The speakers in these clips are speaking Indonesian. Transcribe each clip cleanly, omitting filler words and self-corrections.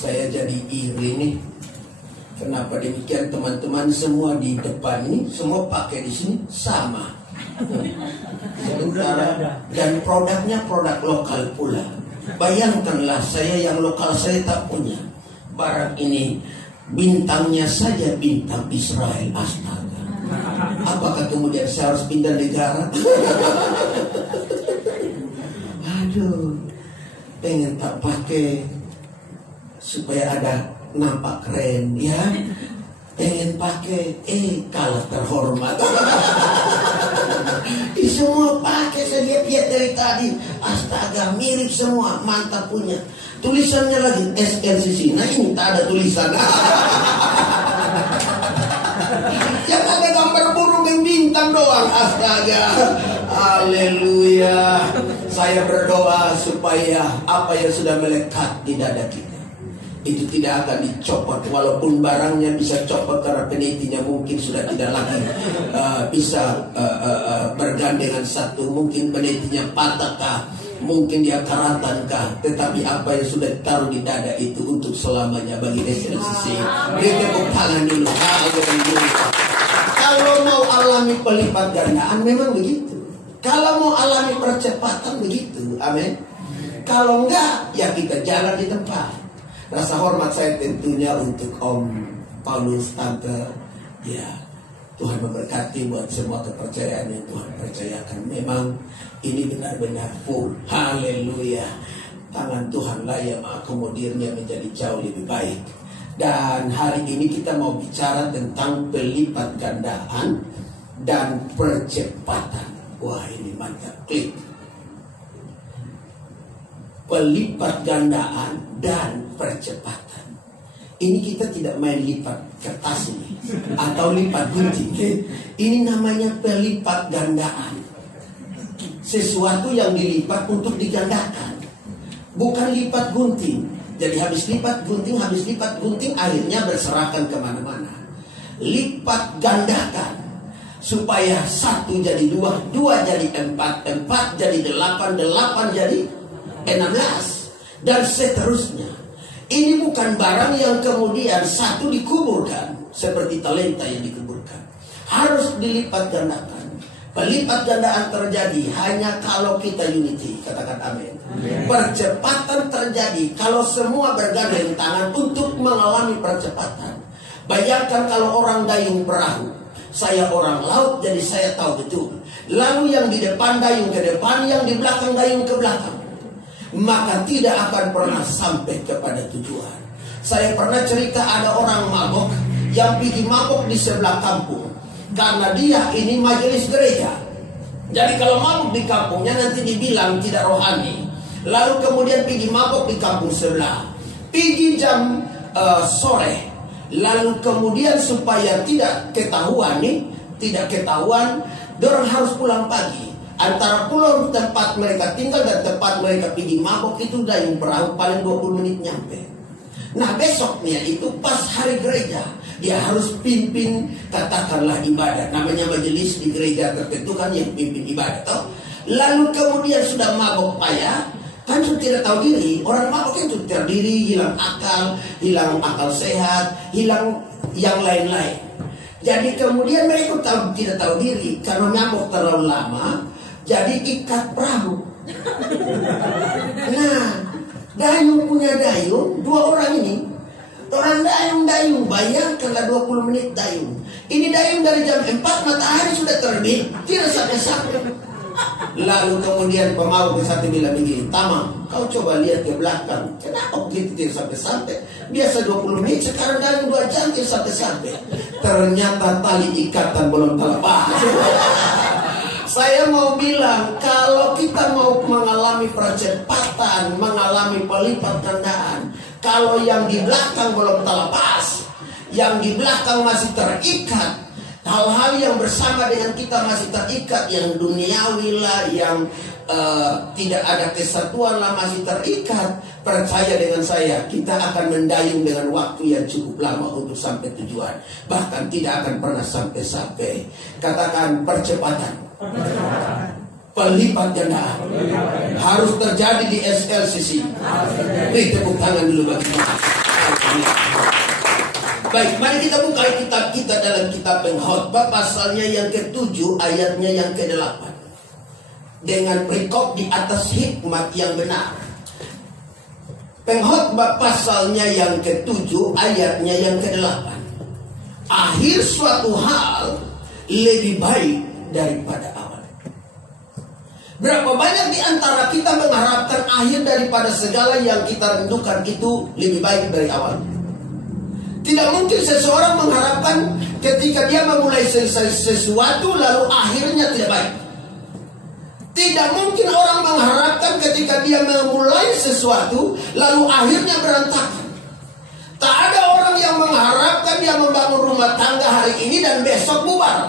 Saya jadi iri nih. Kenapa demikian teman-teman? Semua di depan ini, semua pakai di sini sama. Sementara dan produknya produk lokal pula. Bayangkanlah saya yang lokal saya tak punya. Barang ini bintangnya saja bintang Israel, astaga. Apakah kemudian saya harus pindah negara? Aduh, pengen tak pakai supaya ada nampak keren ya. Pengen pakai kalah terhormat. Semua pakai, saya lihat dari tadi. Astaga, mirip semua, mantap punya. Tulisannya lagi SLCC. Nah ini tak ada tulisan. Yang ada gambar burung yang bintang doang. Astaga. Haleluya. Saya berdoa supaya apa yang sudah melekat di dada kita itu tidak akan dicopot. Walaupun barangnya bisa copot karena penitinya mungkin sudah tidak lagi bisa bergandengan satu. Mungkin penitinya patatkah, mungkin dia karatankah, tetapi apa yang sudah ditaruh di dada itu untuk selamanya bagi SLCC. Beri tepuk tangan dulu. Kalau mau alami pelipat gandaan memang begitu. Kalau mau alami percepatan begitu. Amin. Kalau enggak ya kita jalan di tempat. Rasa hormat saya tentunya untuk Om Paulus, Tante. Ya, Tuhan memberkati buat semua kepercayaan yang Tuhan percayakan. Memang ini benar-benar full. Haleluya. Tangan Tuhanlah yang mengakomodirnya menjadi jauh lebih baik. Dan hari ini kita mau bicara tentang pelipat gandaan dan percepatan. Wah, ini mantap. Klik. Pelipat gandaan dan percepatan. Ini kita tidak main lipat kertas ini atau lipat gunting. Ini namanya pelipat gandaan. Sesuatu yang dilipat untuk digandakan, bukan lipat gunting. Jadi habis lipat gunting, akhirnya berserakan kemana-mana. Lipat gandakan supaya 1 jadi 2, 2 jadi 4, 4 jadi 8, 8 jadi 16 dan seterusnya. Ini bukan barang yang kemudian satu dikuburkan seperti talenta yang dikuburkan. Harus dilipat gandakan. Pelipat gandaan terjadi hanya kalau kita unity. Katakan amin. Percepatan terjadi kalau semua bergandeng tangan untuk mengalami percepatan. Bayangkan kalau orang dayung perahu. Saya orang laut jadi saya tahu betul. Lalu yang di depan dayung ke depan, yang di belakang dayung ke belakang. Maka tidak akan pernah sampai kepada tujuan. Saya pernah cerita ada orang mabok yang pergi mabok di sebelah kampung karena dia ini majelis gereja. Jadi kalau mabok di kampungnya nanti dibilang tidak rohani. Lalu kemudian pergi mabok di kampung sebelah, pergi jam sore. Lalu kemudian supaya tidak ketahuan dorang harus pulang pagi. Antara pulau tempat mereka tinggal dan tempat mereka pergi mabok itu dayung perahu paling 20 menit nyampe. Nah besoknya itu pas hari gereja, dia harus pimpin katakanlah ibadah. Namanya majelis di gereja tertentu kan yang pimpin ibadah toh. Lalu kemudian sudah mabok payah, kan sudah tidak tahu diri. Orang mabok itu terdiri, hilang akal sehat, hilang yang lain-lain. Jadi kemudian mereka tidak tahu diri karena mabok terlalu lama. Jadi ikat perahu. Nah, dayung punya dayung, 2 orang ini. Orang dayung, bayangkanlah 20 menit dayung. Ini dayung dari jam 4 matahari sudah terbit, tidak sampai-sampai. Lalu kemudian pemabuk satu bilang begini, Tamang, kau coba lihat ke belakang. Kenapa begitu tidak sampai-sampai? Biasa 20 menit, sekarang dayung 2 jam tidak sampai-sampai. Ternyata tali ikatan belum terlepas. Saya mau bilang, kalau kita mau mengalami percepatan, mengalami pelipat gandaan, kalau yang di belakang belum terlepas, yang di belakang masih terikat, hal-hal yang bersama dengan kita masih terikat, yang duniawi lah, yang tidak ada kesatuan lah masih terikat, percaya dengan saya, kita akan mendayung dengan waktu yang cukup lama untuk sampai tujuan. Bahkan tidak akan pernah sampai-sampai. Katakan percepatan. Pelipat gandaan harus terjadi di SLCC. Beri tepuk tangan dulu bagi kita. Baik, mari kita buka kitab kita dalam kitab Pengkhotbah pasalnya yang ke-7 ayatnya yang ke-8. Dengan perikop di atas hikmat yang benar. Pengkhotbah pasalnya yang ke-7 ayatnya yang ke-8. Akhir suatu hal lebih baik daripada awal. Berapa banyak di antara kita mengharapkan akhir daripada segala yang kita rindukan itu lebih baik dari awal. Tidak mungkin seseorang mengharapkan ketika dia memulai sesuatu lalu akhirnya tidak baik. Tidak mungkin orang mengharapkan ketika dia memulai sesuatu lalu akhirnya berantakan. Tak ada orang yang mengharapkan dia membangun rumah tangga hari ini dan besok bubar.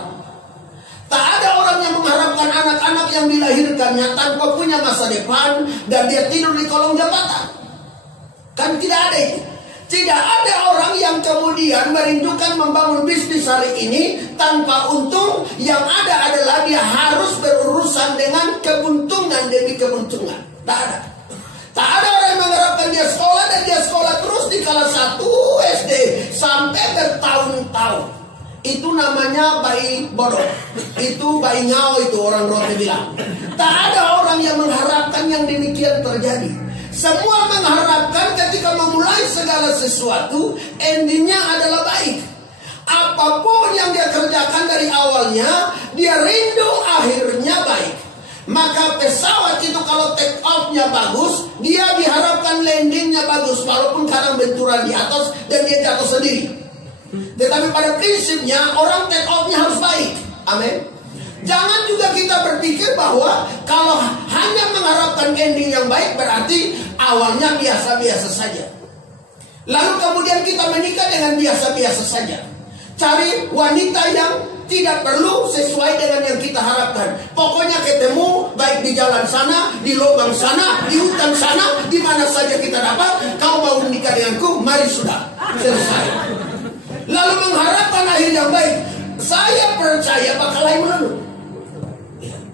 Tak ada orang yang mengharapkan anak-anak yang dilahirkannya tanpa punya masa depan dan dia tidur di kolong jembatan. Kan tidak ada itu. Tidak ada orang yang kemudian merindukan membangun bisnis hari ini tanpa untung. Yang ada adalah dia harus berurusan dengan kebuntungan demi kebuntungan. Tak ada. Tak ada orang yang mengharapkan dia sekolah dan dia sekolah terus di kelas 1 SD sampai bertahun-tahun. Itu namanya bayi bodoh. Itu bayi ngau itu orang Rote bilang. Tak ada orang yang mengharapkan yang demikian terjadi. Semua mengharapkan ketika memulai segala sesuatu endingnya adalah baik. Apapun yang dia kerjakan dari awalnya dia rindu akhirnya baik. Maka pesawat itu kalau take off-nya bagus, dia diharapkan landingnya bagus walaupun kadang benturan di atas dan dia jatuh sendiri. Tetapi pada prinsipnya orang take off-nya harus baik. Amin. Jangan juga kita berpikir bahwa kalau hanya mengharapkan ending yang baik berarti awalnya biasa-biasa saja. Lalu kemudian kita menikah dengan biasa-biasa saja. Cari wanita yang tidak perlu sesuai dengan yang kita harapkan. Pokoknya ketemu baik di jalan sana, di lubang sana, di hutan sana, di mana saja kita dapat. Kau mau menikah denganku, mari sudah selesai. Lalu mengharapkan akhir yang baik. Saya percaya bakal lain melulu.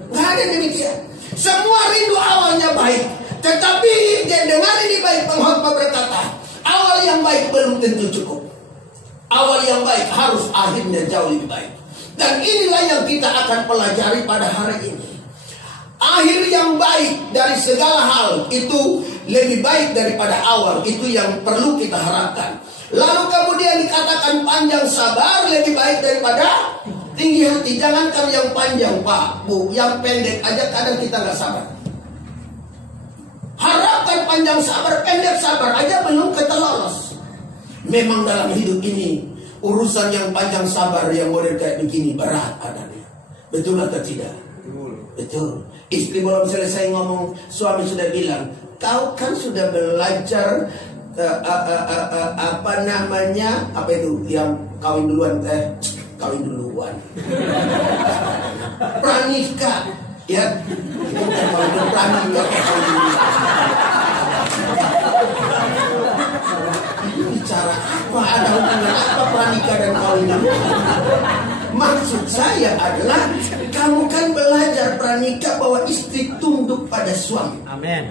Nggak ada demikian. Semua rindu awalnya baik. Tetapi dengar ini baik, Pengkhotbah berkata, awal yang baik belum tentu cukup. Awal yang baik harus akhirnya jauh lebih baik. Dan inilah yang kita akan pelajari pada hari ini. Akhir yang baik dari segala hal itu lebih baik daripada awal. Itu yang perlu kita harapkan. Lalu kemudian dikatakan panjang sabar lebih baik daripada tinggi hati. Jangankan yang panjang Pak, Bu, yang pendek aja kadang kita nggak sabar. Harapkan panjang sabar, pendek sabar aja belum kita lolos. Memang dalam hidup ini urusan yang panjang sabar yang model kayak begini berat adanya. Betul atau tidak? Betul. Istri belum selesai ngomong, suami sudah bilang, kau kan sudah belajar apa namanya, apa itu yang kawin duluan, kawin duluan, pranikah, ya, kawin pranikah, ini bicara apa? Ada hubungan apa pranikah dan kawin duluan? Maksud saya adalah kamu kan belajar pranikah bahwa istri tunduk pada suami. Amin.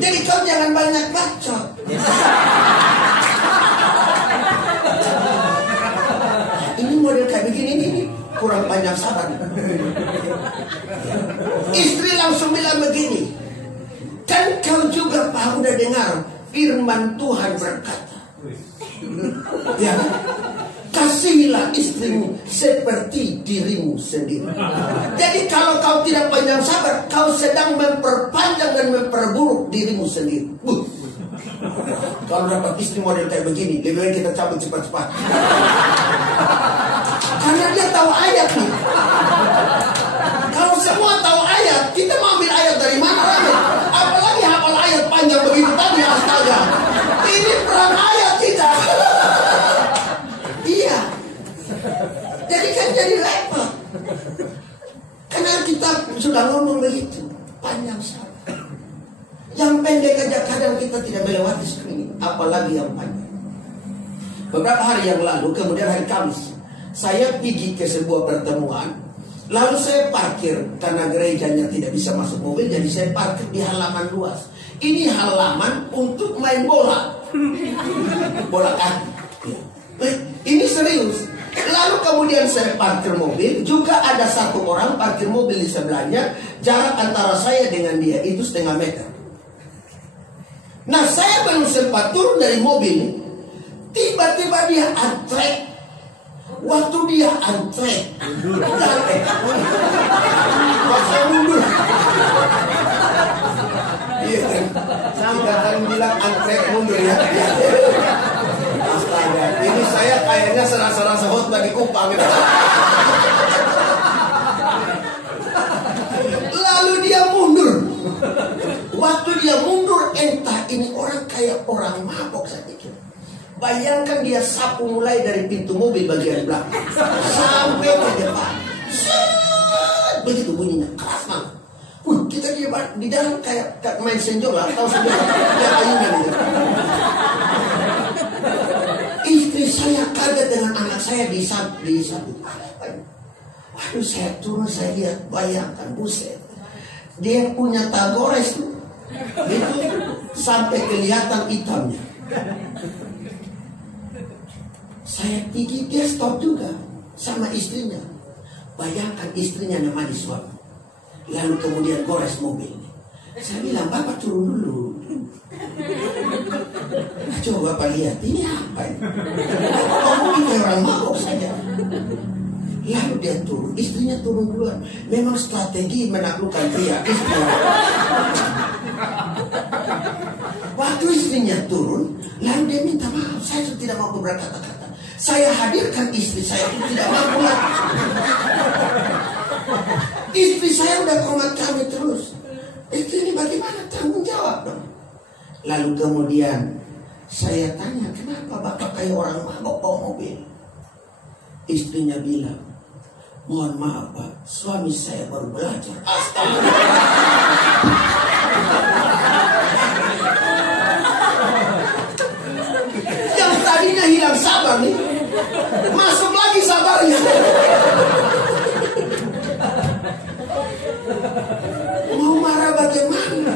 Jadi kau jangan banyak bacot. Ini model kayak begini ini kurang panjang sabar. Istri langsung bilang begini, kan kau juga paham udah dengar firman Tuhan berkata, ya, kasihilah istrimu seperti dirimu sendiri. Jadi kalau kau tidak panjang sabar, kau sedang memperpanjang dan memperburuk dirimu sendiri. Kalau dapat istri model kayak begini, lebih baik kita cabut cepat-cepat. Karena dia tahu ayat nih. Kalau semua tahu ayat, kita mau ambil ayat dari mana lagi? Apalagi hafal ayat panjang begitu tadi, astaga. Ini perang ayat kita. Iya. Jadi kan jadi repot. Karena kita sudah ngomong begitu, panjang sabar. Yang pendek aja kadang kita tidak melewati screening, apalagi yang panjang. Beberapa hari yang lalu, kemudian hari Kamis, saya pergi ke sebuah pertemuan. Lalu saya parkir karena gerejanya tidak bisa masuk mobil, jadi saya parkir di halaman luas. Ini halaman untuk main bola. Bola kaki. Ya. Ini serius. Lalu kemudian saya parkir mobil. Juga ada satu orang parkir mobil di sebelahnya. Jarak antara saya dengan dia itu 0,5 meter. Nah, saya belum sempat turun dari mobil, tiba-tiba dia antrek. Waktu dia antrek, saya mundur. Iya kan? Kita kan bilang antrek mundur ya. Astaga, ini saya kayaknya serasa-rasa khotbah di Kupang. Lalu dia mundur. Waktu dia mundur, entah ini orang kayak orang mabok saya pikir. Bayangkan dia sapu mulai dari pintu mobil bagian belakang sampai ke depan. Begitu bunyinya, keras banget. Kita di dalam kayak main senjola atau senjola yang ayunan gitu. Istri saya kaget dengan anak saya disabut. Waduh, saya turun, saya lihat, bayangkan, buset. Dia punya tagores tuh. Itu sampai kelihatan hitamnya. Saya pikir dia stop juga sama istrinya. Bayangkan istrinya namanya suami. Lalu kemudian gores mobil. Saya bilang, Bapak turun dulu. Coba Bapak lihat, ini apa ini? Kamu kayak orang mabuk saja. Lalu dia turun, istrinya turun duluan. Memang strategi menaklukkan pria, istrinya. Waktu istrinya turun, lalu dia minta maaf. Saya tidak mau berkata-kata. Saya hadirkan istri saya itu tidak mampu lagi. Istri saya udah komat kami terus. Istri ini bagaimana? Tanggung jawab dong. Lalu kemudian saya tanya, kenapa Bapak kayak orang mabok bawa mobil? Istrinya bilang, mohon maaf Pak, suami saya baru belajar. Astaga. Yang tadinya hilang sabar nih, masuk lagi sabarnya. Mau marah bagaimana?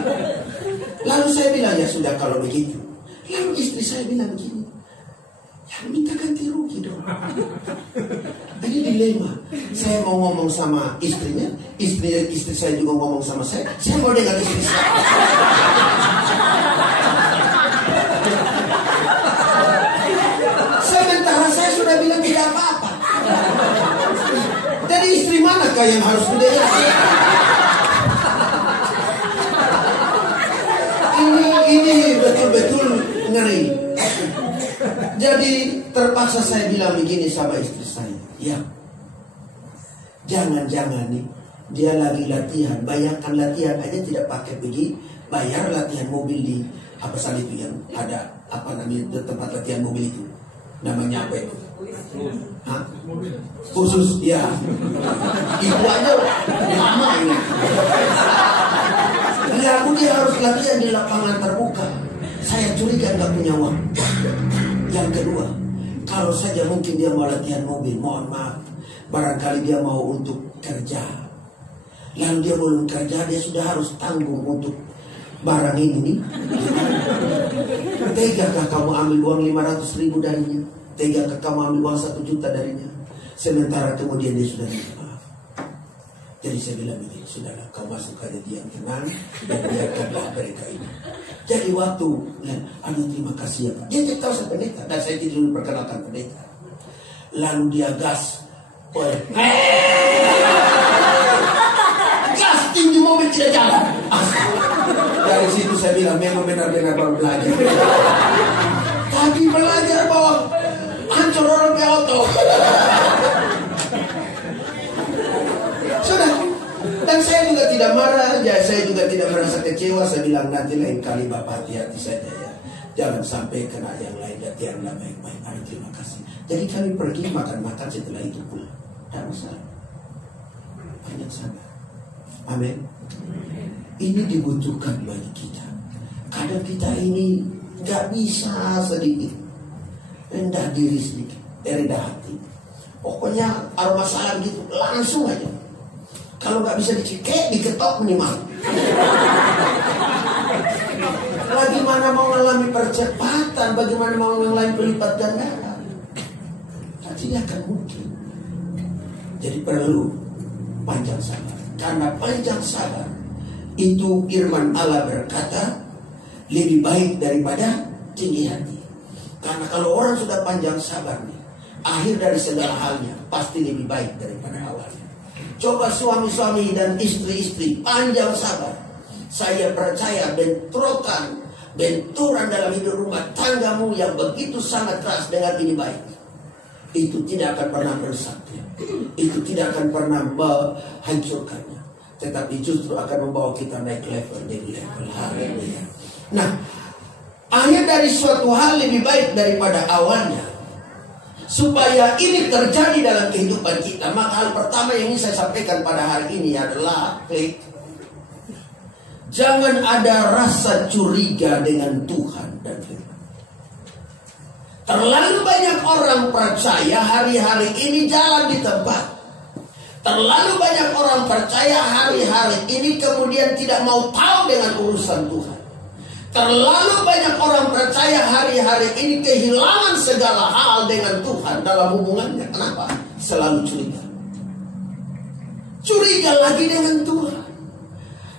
Lalu saya bilang, ya sudah kalau begitu. Lalu istri saya bilang begini, ya minta ganti rugi dong. Ini dilema. Saya mau ngomong sama istrinya, istri saya juga ngomong sama saya mau dengar istri saya. Sementara saya sudah bilang tidak apa-apa. Jadi istri manakah yang harus mendengar? Ini betul-betul ngeri. Jadi terpaksa saya bilang begini sama istri saya, ya, jangan-jangan nih dia lagi latihan. Bayangkan latihan aja tidak pakai pergi bayar latihan mobil di apa saja itu yang ada apa namanya tempat latihan mobil itu, namanya apa itu? Hah? Khusus ya. Ibu aja lama ini. Lalu dia harus latihan di lapangan terbuka. Saya curiga nggak punya uang. Yang kedua, kalau saja mungkin dia mau latihan mobil, mohon maaf, barangkali dia mau untuk kerja. Lalu dia belum kerja, dia sudah harus tanggung untuk barang ini nih. Tegakah kamu ambil uang 500.000 darinya? Tegakah kamu ambil uang 1 juta darinya? Sementara kemudian dia sudah minta maaf. Jadi saya bilang begini, sudahlah kau masuk aja diam tenang dan biarkanlah mereka ini. Jadi waktu, aduh terima kasih ya Pak. Dia tidak tahu saya pendeta dan saya tidak dulu perkenalkan pendeta. Lalu dia gas, gas tinggi mobil tidak jalan. Dari situ saya bilang memang benar-benar baru belajar. Tapi belajar bahwa hancur orang di auto. Sudah. Dan saya juga tidak marah, ya saya juga tidak merasa kecewa. Saya bilang nanti lain kali Bapak hati-hati saja ya. Jangan sampai kena yang lain, latihanlah baik-baik. Aduh terima kasih. Jadi kami pergi makan-makan setelah itu pulang. Tidak masalah. Banyak sabar. Amin. Ini dibutuhkan bagi kita. Kadang kita ini gak bisa sedikit rendah diri sedikit, rendah hati. Pokoknya aroma salam gitu langsung aja. Kalau nggak bisa diketok minimal. mengalami percepatan, bagaimana mau yang lain berlipat gandaan? Tidak akan mungkin. Jadi perlu panjang sabar. Karena panjang sabar itu firman Allah berkata lebih baik daripada tinggi hati. Karena kalau orang sudah panjang sabar nih, akhir dari segala halnya pasti lebih baik daripada awalnya. Coba suami-suami dan istri-istri panjang sabar. Saya percaya benturan dalam hidup rumah tanggamu yang begitu sangat keras dengan ini baik, itu tidak akan pernah merusak, itu tidak akan pernah menghancurkannya, tetapi justru akan membawa kita naik level demi level. Haleluya. Nah, akhir dari suatu hal lebih baik daripada awalnya. Supaya ini terjadi dalam kehidupan kita, maka hal pertama yang ingin saya sampaikan pada hari ini adalah jangan ada rasa curiga dengan Tuhan dan firman. Terlalu banyak orang percaya hari-hari ini jalan di tempat. Terlalu banyak orang percaya hari-hari ini kemudian tidak mau tahu dengan urusan Tuhan. Terlalu banyak orang percaya hari-hari ini kehilangan segala hal dengan Tuhan dalam hubungannya. Kenapa? Selalu curiga. Curiga lagi dengan Tuhan.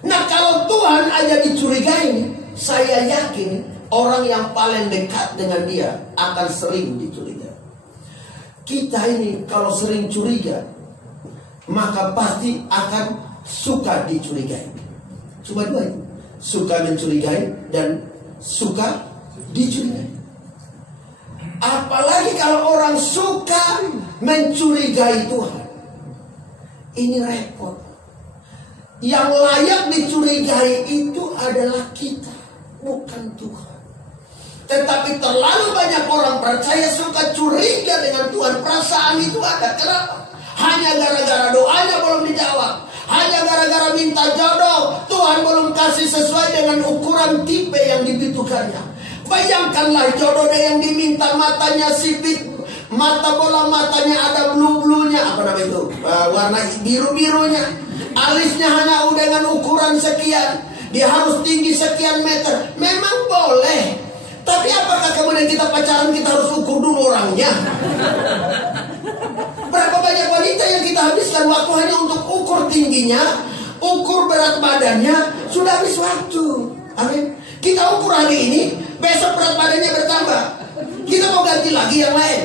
Nah, kalau Tuhan aja dicurigai, saya yakin orang yang paling dekat dengan dia akan sering dicurigai. Kita ini kalau sering curiga, maka pasti akan suka dicurigai. Cuma dua itu. Suka mencurigai dan suka dicurigai. Apalagi kalau orang suka mencurigai Tuhan, ini repot. Yang layak dicurigai itu adalah kita, bukan Tuhan. Tetapi terlalu banyak orang percaya suka curiga dengan Tuhan. Perasaan itu ada. Kenapa? Hanya gara-gara doanya belum dijawab. Hanya gara-gara minta jodoh, Tuhan belum kasih sesuai dengan ukuran tipe yang dibutuhkannya. Bayangkanlah jodoh yang diminta, matanya sipit, mata bola matanya ada blue-bluenya, apa namanya itu, warna biru-birunya. Alisnya hanya dengan ukuran sekian, dia harus tinggi sekian meter. Memang boleh, tapi apakah kemudian kita pacaran kita harus ukur dulu orangnya? Berapa banyak wanita yang kita habiskan waktu hanya untuk ukur tingginya, ukur berat badannya, sudah habis waktu. Amin. Kita ukur hari ini, besok berat badannya bertambah. Kita mau ganti lagi yang lain.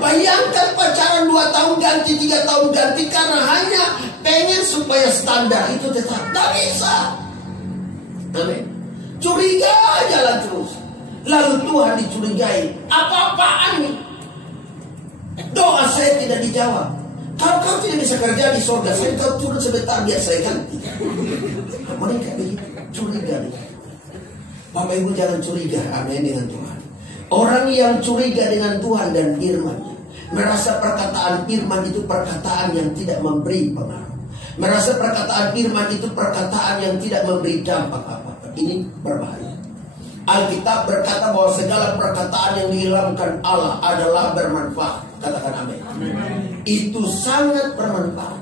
Bayangkan pacaran 2 tahun ganti, 3 tahun ganti, karena hanya pengen supaya standar itu tetap. Tidak bisa. Amin. Curiga jalan terus. Lalu Tuhan dicurigai. Apa-apaan nih? Doa saya tidak dijawab. Kalau kau tidak bisa kerja di surga, saya kau turun sebentar biar saya ganti. Mereka begitu, curiga. Bapak Ibu jangan curiga, amin, dengan Tuhan. Orang yang curiga dengan Tuhan dan firman-Nya, merasa perkataan firman itu perkataan yang tidak memberi pengaruh, merasa perkataan firman itu perkataan yang tidak memberi dampak apa-apa. Ini berbahaya. Alkitab berkata bahwa segala perkataan yang diilhamkan Allah adalah bermanfaat. Katakan amin. Itu sangat bermanfaat.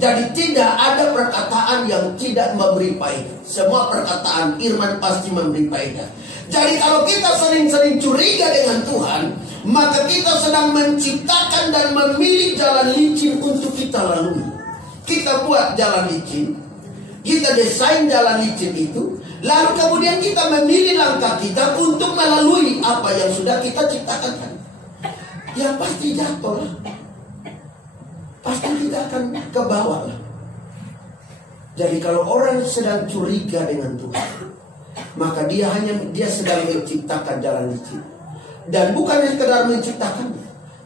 Jadi tidak ada perkataan yang tidak memberi faedah. Semua perkataan firman pasti memberi faedah. Jadi kalau kita sering-sering curiga dengan Tuhan, maka kita sedang menciptakan dan memilih jalan licin untuk kita lalui. Kita buat jalan licin, kita desain jalan licin itu, lalu kemudian kita memilih langkah kita untuk melalui apa yang sudah kita ciptakan. Ya pasti jatuh lah. Pasti kita akan ke bawah lah. Jadi kalau orang sedang curiga dengan Tuhan, maka dia sedang menciptakan jalan licin. Dan bukan sekedar menciptakan,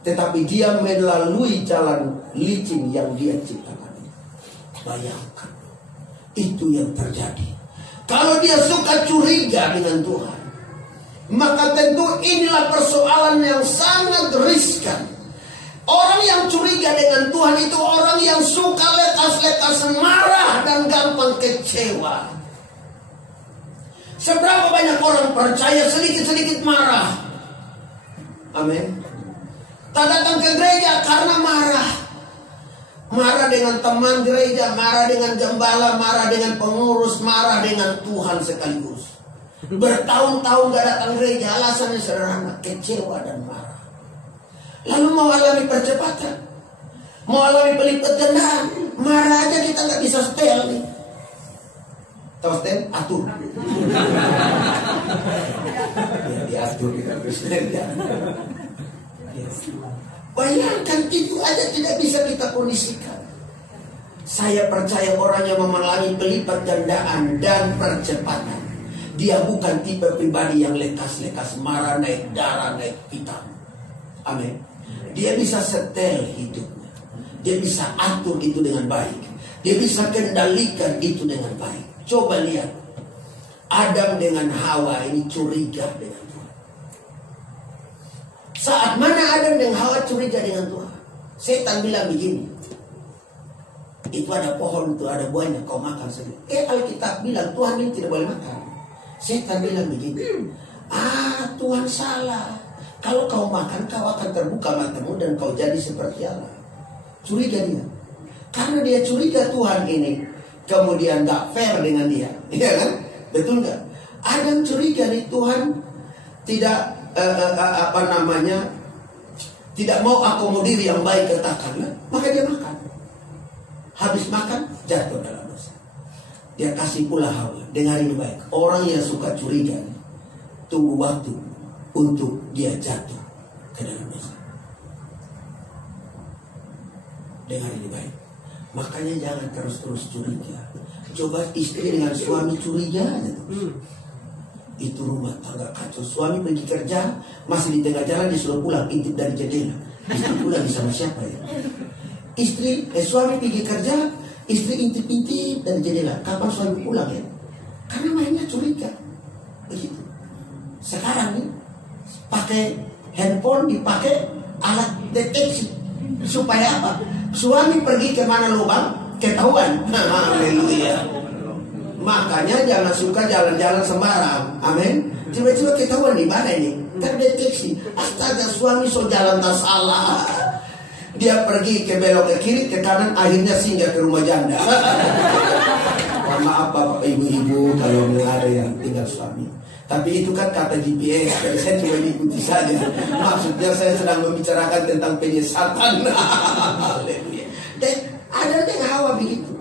tetapi dia melalui jalan licin yang dia ciptakan. Bayangkan, itu yang terjadi. Kalau dia suka curiga dengan Tuhan, maka tentu inilah persoalan yang sangat riskan. Orang yang curiga dengan Tuhan itu orang yang suka lekas-lekas marah dan gampang kecewa. Seberapa banyak orang percaya sedikit-sedikit marah? Amin. Tak datang ke gereja karena marah. Marah dengan teman gereja, marah dengan gembala, marah dengan pengurus, marah dengan Tuhan sekaligus. Bertahun-tahun gak datang gereja, alasannya sederhana, kecewa dan marah. Lalu mau alami percepatan, mau alami pelipat gandaan, marah aja kita gak bisa setel nih. Tahu setel? Atur. Ya, diatur kita setel ya. Bayangkan itu aja tidak bisa kita kondisikan. Saya percaya orang yang mengalami pelipat gandaan dan percepatan, dia bukan tipe pribadi yang lekas-lekas marah, naik darah, naik hitam. Amin. Dia bisa setel hidupnya. Dia bisa atur itu dengan baik. Dia bisa kendalikan itu dengan baik. Coba lihat. Adam dengan Hawa ini curiga dengan Tuhan. Saat mana Adam dan Hawa curiga dengan Tuhan? Setan bilang begini. Itu ada pohon, itu ada buahnya, kau makan sendiri. Alkitab bilang Tuhan ini tidak boleh makan. Setan bilang begini, Tuhan salah. Kalau kau makan, kau akan terbuka matamu dan kau jadi seperti Allah. Curiga dia. Karena dia curiga Tuhan ini, kemudian gak fair dengan dia. Iya kan? Betul gak? Adam curiga nih Tuhan tidak tidak mau akomodir yang baik katakanlah, maka dia makan. Habis makan, jatuh dalam dosa. Dia kasih pula Hawa. Dengar ini baik. Orang yang suka curiga, tunggu waktu untuk dia jatuh ke dalam dosa. Dengar ini baik. Makanya jangan terus-terus curiga. Coba istri dengan suami curiga aja terus. Itu rumah tangga kacau. Suami pergi kerja, masih di tengah jalan disuruh pulang, intip dari jendela. Istri pulang sama siapa ya? Suami pergi kerja, istri intip-intip dari jendela. Kapan suami pulang ya? Karena mainnya curiga. Begitu. Sekarang nih pakai handphone, dipakai alat deteksi. Supaya apa? Suami pergi ke mana lubang, ketahuan. Haleluya. Makanya jangan suka jalan-jalan sembarang. Amin. Tiba-tiba ketahuan di mana ini? Terdeteksi. Astaga, suami so jalan tak salah. Dia pergi ke belok ke kiri, ke kanan, akhirnya singgah ke rumah janda. Maaf bapak ibu-ibu kalau ada yang tinggal suami. Tapi itu kan kata GPS, jadi saya cuma ikuti saja. Maksudnya saya sedang membicarakan tentang penyesatan. Haleluya. Dan ada yang Hawa begitu.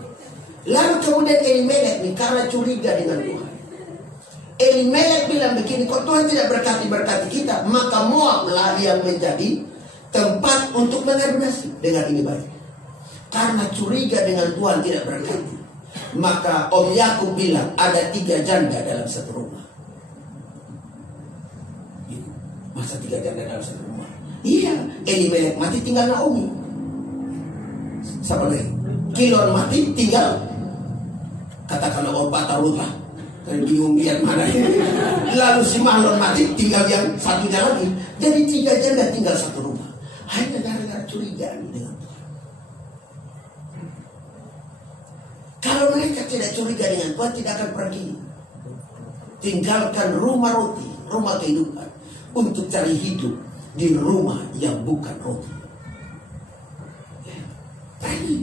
Lalu kemudian Elimelek nih, karena curiga dengan Tuhan. Elimelek bilang begini, kok Tuhan tidak berkati kita, maka Moab lah yang menjadi tempat untuk mengadu nasib. Dengar ini baik. Karena curiga dengan Tuhan tidak berkati, maka Om Yakub bilang ada 3 janda dalam satu rumah. Masa 3 janda dalam satu rumah? Iya, Elimelek mati tinggal Naomi. Siapa lagi? Kilon mati tinggal, katakanlah Orpa Tarutlah. Bingung lihat mana ini. Lalu si Mahlon mati tinggal yang satunya lagi. Jadi 3 janda tinggal satu rumah. Hanya gara-gara curiga dengan Tuhan. Kalau mereka tidak curiga dengan Tuhan, tidak akan pergi. Tinggalkan rumah roti, rumah kehidupan, untuk cari hidup di rumah yang bukan roti. Tadi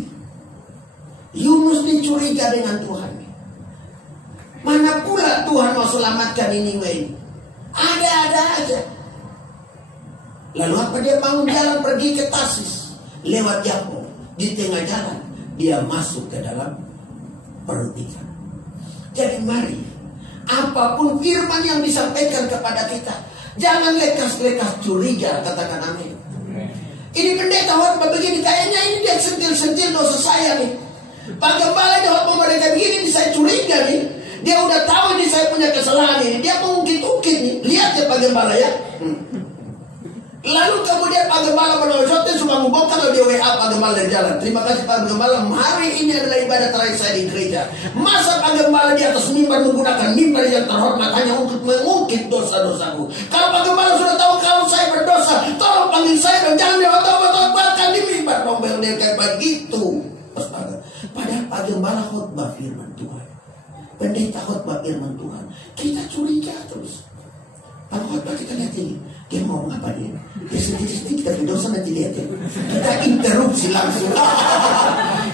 Yunus dicuriga dengan Tuhan. Mana pula Tuhan mau selamatkan Niniwe? Ada-ada aja. Lalu apa, dia bangun jalan pergi ke Tarsis lewat Yapo. Di tengah jalan dia masuk ke dalam perutikan. Jadi mari, apapun firman yang disampaikan kepada kita, jangan lekas-lekas curiga. Katakan amin. Ini pendeta khotbah begini, kayaknya ini dia sentil-sentil dosa saya nih. Pak Gembala di khotbah mereka begini, saya curiga nih. Dia udah tahu ini saya punya kesalahan ini. Dia mengungkit-ungkit nih. Lihat ya Pak Gembala ya. Lalu kemudian Pak Gembala menolosotnya cuma membongkar kalau dia WA Pak Gembala dari jalan. Terima kasih Pak Gembala, hari ini adalah ibadah terakhir saya di gereja. Masa Pak Gembala di atas mimbar menggunakan mimbar yang terhormat hanya untuk mengungkit dosa-dosaku? Kalau Pak Gembala sudah tahu kalau saya berdosa, tolong panggil saya dan jangan diotot-otot di mimbar. Rombel dia kayak begitu. Padahal Pak Gembala khotbah firman Tuhan, pendeta khotbah firman Tuhan, kita curiga terus. Kalau khotbah kita lihat ini, dia mau apa dia? Dia sedikit-sedikit kita berdosa, nanti lihat ya. Kita interupsi langsung.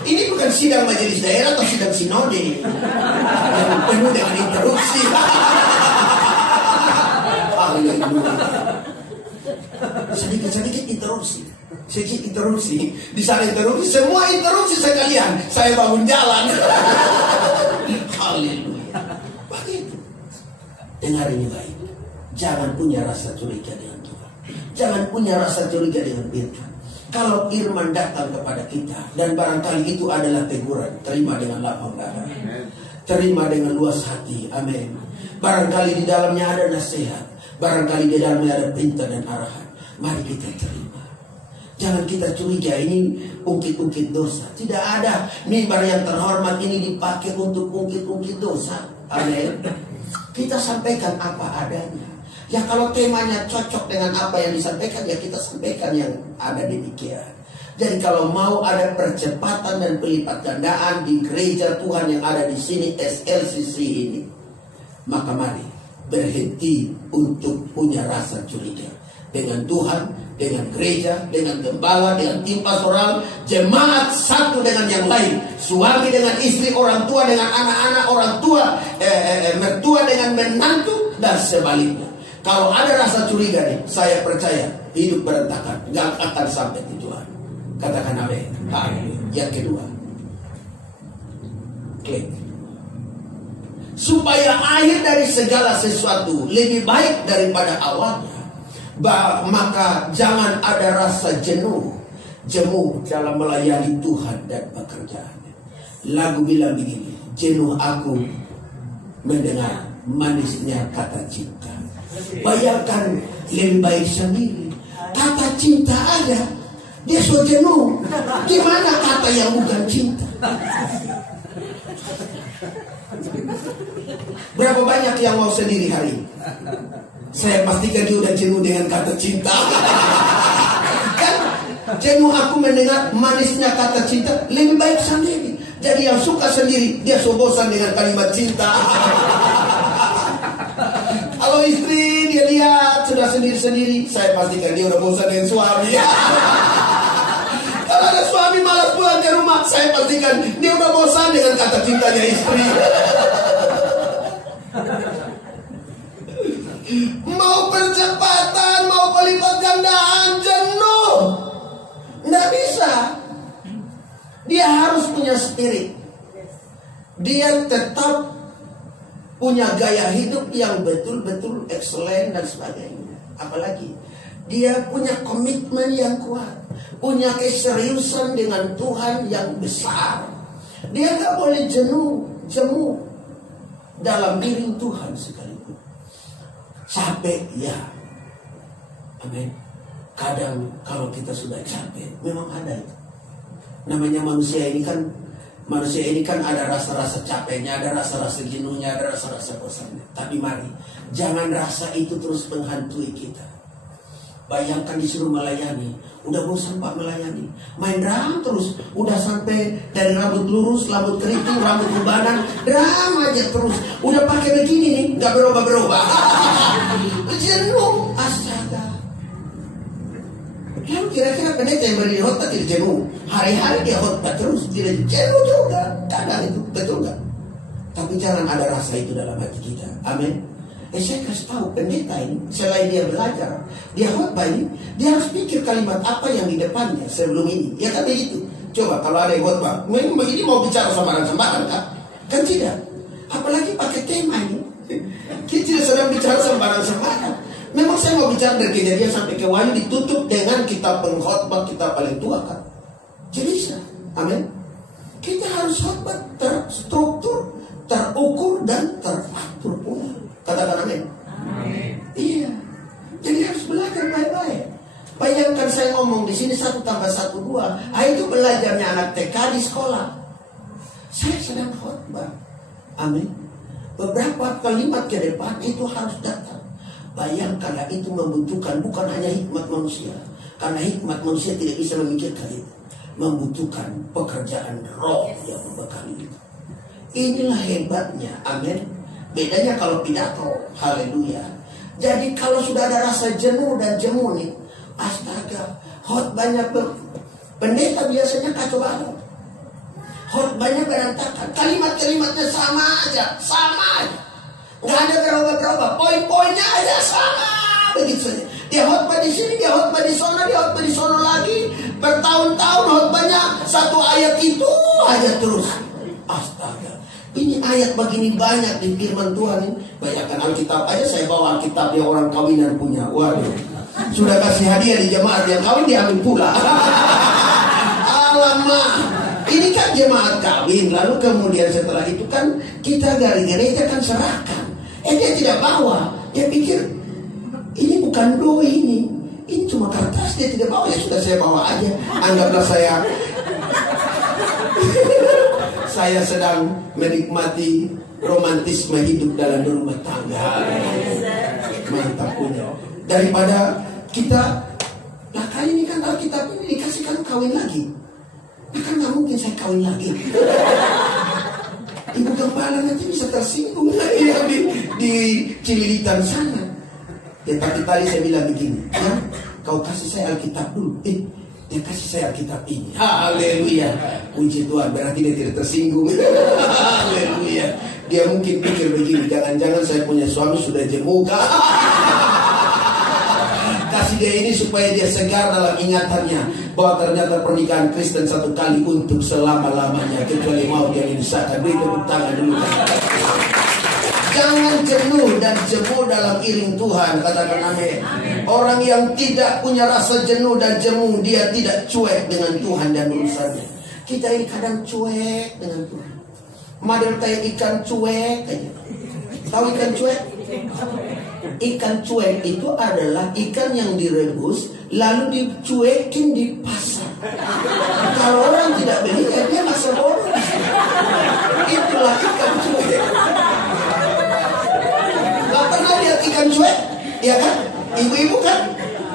Ini bukan sidang majelis daerah atau sidang sinode yang penuh dengan interupsi. sedikit interupsi. Sedikit interupsi. Di sana interupsi, semua interupsi sekalian. Saya bangun jalan. Haleluya. Begitu. Dengar ini baik. Jangan punya rasa curiga dengan Tuhan. Jangan punya rasa curiga dengan firman. Kalau firman datang kepada kita dan barangkali itu adalah teguran, terima dengan lapang dada. Terima dengan luas hati. Amin. Barangkali di dalamnya ada nasihat, barangkali di dalamnya ada perintah dan arahan. Mari kita terima. Jangan kita curiga ini ungkit-ungkit dosa. Tidak ada. Mimbar yang terhormat ini dipakai untuk ungkit-ungkit dosa. Amin. Kita sampaikan apa adanya. Ya kalau temanya cocok dengan apa yang disampaikan, ya kita sampaikan yang ada demikian. Jadi kalau mau ada percepatan dan pelipat gandaan di gereja Tuhan yang ada di sini, SLCC ini, maka mari berhenti untuk punya rasa curiga dengan Tuhan, dengan gereja, dengan gembala, dengan tim pastoral, jemaat satu dengan yang lain, suami dengan istri, orang tua dengan anak-anak, orang tua, mertua dengan menantu, dan sebaliknya. Kalau ada rasa curiga nih, saya percaya hidup berantakan, nggak akan sampai tujuan. Katakan amin. Yang kedua, klik. Supaya akhir dari segala sesuatu lebih baik daripada awalnya, maka jangan ada rasa jemu dalam melayani Tuhan dan pekerjaannya. Lagu bilang begini, jenuh aku mendengar manisnya kata cinta. Bayangkan lebih baik sendiri. Kata cinta ada, dia so jenuh. Gimana kata yang bukan cinta? Berapa banyak yang mau sendiri hari ini? Saya pastikan dia udah jenuh dengan kata cinta. Kan jenuh aku mendengar manisnya kata cinta. Lebih baik sendiri. Jadi yang suka sendiri, dia so bosan dengan kalimat cinta. Kalau istri dia lihat sudah sendiri-sendiri, saya pastikan dia udah bosan dengan suami. Kalau ada suami malas pulang ke rumah, saya pastikan dia udah bosan dengan kata cintanya istri. Mau percepatan, mau pelipat gandaan, jenuh, nggak bisa. Dia harus punya spirit. Dia tetap punya gaya hidup yang betul-betul excellent dan sebagainya. Apalagi dia punya komitmen yang kuat, punya keseriusan dengan Tuhan yang besar. Dia gak boleh jemu dalam diri Tuhan sekalipun. Capek ya, amin. Kadang kalau kita sudah capek, memang ada itu. Namanya manusia ini kan ada rasa-rasa capeknya, ada rasa-rasa jenuhnya, ada rasa-rasa bosannya. Tapi mari, jangan rasa itu terus menghantui kita. Bayangkan disuruh melayani, udah bosan Pak melayani, main drum terus, udah sampai dari rambut lurus, rambut keriting, rambut ubanan, drum aja terus, udah pakai begini nih, nggak berubah-berubah. Jenuh, astaga. Lalu kira-kira pendeta yang berdiri khotbah tidak jenuh? Hari-hari dia khotbah terus, tidak jenuh juga. Kadang itu, betul nggak? Tapi jangan ada rasa itu dalam hati kita. Amin. Saya kasih tahu pendeta ini, selain dia belajar, dia khotbah ini, dia harus pikir kalimat apa yang di depannya sebelum ini. Ya kan begitu. Coba kalau ada yang khotbah, begini mau bicara sembarang-sembarang kan? Kan tidak. Apalagi pakai tema ini. Kita tidak sedang bicara sembarang-sembarang. Memang saya mau bicara dari Kejadian sampai ke Wahyu ditutup dengan kitab pengkhotbah, kita paling tua kan. Jadi amin. Kita harus khotbah terstruktur, terukur dan teratur pula. Katakan amin. Iya. Jadi harus belajar baik-baik. Bayangkan saya ngomong di sini 1 + 1 = 2. Itu belajarnya anak TK di sekolah. Saya sedang khotbah. Amin. Beberapa kalimat ke depan itu harus datang. Bayangkanlah itu membutuhkan bukan hanya hikmat manusia. Karena hikmat manusia tidak bisa memikirkan itu. Membutuhkan pekerjaan roh yang membekali itu. Inilah hebatnya. Amin. Bedanya kalau pidato. Haleluya. Jadi kalau sudah ada rasa jenuh dan jemu nih, astaga, khotbahnya pendeta biasanya kacau balau. Khotbahnya berantakan. Kalimat-kalimatnya sama aja. Nggak ada berubah-berubah. Poin-poinnya aja sama. Begitu saja. Dia Dia khotbah di sini, dia khotbah di sana, dia khotbah di sana lagi. Bertahun-tahun khotbahnya satu ayat itu aja terus. Astaga, ini ayat begini banyak di firman Tuhan ini. Bayangkan Alkitab aja, saya bawa Alkitab yang orang kawinan punya. Waduh, sudah kasih hadiah di jemaat yang kawin diambil pula. Alamak. Ini kan jemaat kawin, lalu kemudian setelah itu kan kita dari gereja kan serahkan. Dia tidak bawa, dia pikir ini bukan doi ini cuma kertas, dia tidak bawa. Ya sudah, saya bawa aja. Anggaplah saya sedang menikmati romantisme hidup dalam rumah tangga. Mantap punya. Daripada kita, lah kali ini kan Alkitab ini dikasihkan kawin lagi. Nah, kan gak mungkin saya kawin lagi. Ibu gembala nanti bisa tersinggung ya, di Cililitan sana. Ya, tapi tadi saya bilang begini, ya, kau kasih saya Alkitab dulu. Dia kasih saya Alkitab ini. Haleluya. Puji Tuhan, berarti dia tidak tersinggung. Haleluya. Dia mungkin pikir begini, jangan-jangan saya punya suami sudah jemuka. Kasih dia ini supaya dia segar dalam ingatannya bahwa ternyata pernikahan Kristen satu kali untuk selama-lamanya, kecuali mau dia dipisahkan. Beri tepuk tangan dulu. Jangan jenuh dan jemu dalam iring Tuhan. Katakan amin. Orang yang tidak punya rasa jenuh dan jemu, dia tidak cuek dengan Tuhan dan urusannya. Kita ini kadang cuek dengan Tuhan. Model kayak ikan cuek aja. Tahu ikan cuek? Ikan cuek itu adalah ikan yang direbus lalu dicuekin di pasar. Kalau orang tidak beli, ya dia masuk boros. Itulah ikan cuek. Gak pernah lihat ikan cuek, ya kan? Ibu-ibu kan?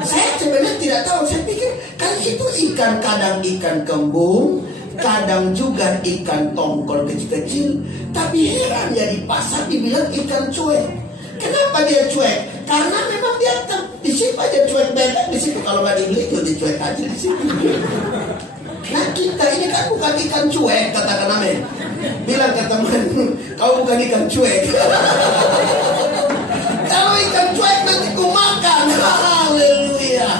Saya sebenarnya tidak tahu. Saya pikir kan itu ikan, kadang ikan kembung, kadang juga ikan tongkol kecil-kecil. Tapi heran ya, di pasar dibilang ikan cuek. Kenapa dia cuek? Karena memang dia di situ aja cuek bebek di situ. Kalau nggak dibeli juga dicuek aja di situ. Nah, kita ini kan bukan ikan cuek, katakan amin. Bilang ke teman, kau bukan ikan cuek. Kalau ikan cuek nanti ku makan. Haleluya.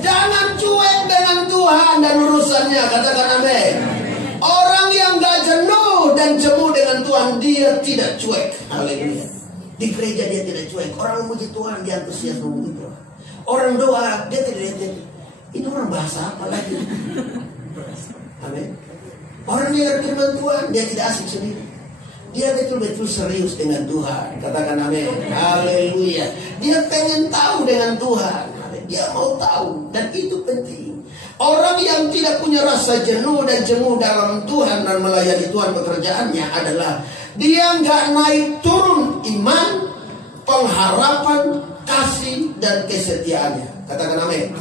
Jangan cuek dengan Tuhan dan urusannya, katakan amin. Orang yang gak jenuh dan jemu dengan Tuhan, dia tidak cuek. Haleluya. Di gereja dia tidak cuek. Orang memuji Tuhan, dia antusias memuji Tuhan. Orang doa, dia tidak lihat. Ini orang bahasa apa lagi? Amin. Orang yang firman Tuhan, dia tidak asik sendiri. Dia betul-betul serius dengan Tuhan. Katakan amin. Haleluya. Dia pengen tahu dengan Tuhan. Dia mau tahu. Dan itu penting. Orang yang tidak punya rasa jenuh dan jemu dalam Tuhan dan melayani Tuhan, pekerjaannya adalah dia nggak naik turun iman, pengharapan, kasih dan kesetiaannya. Katakan amin.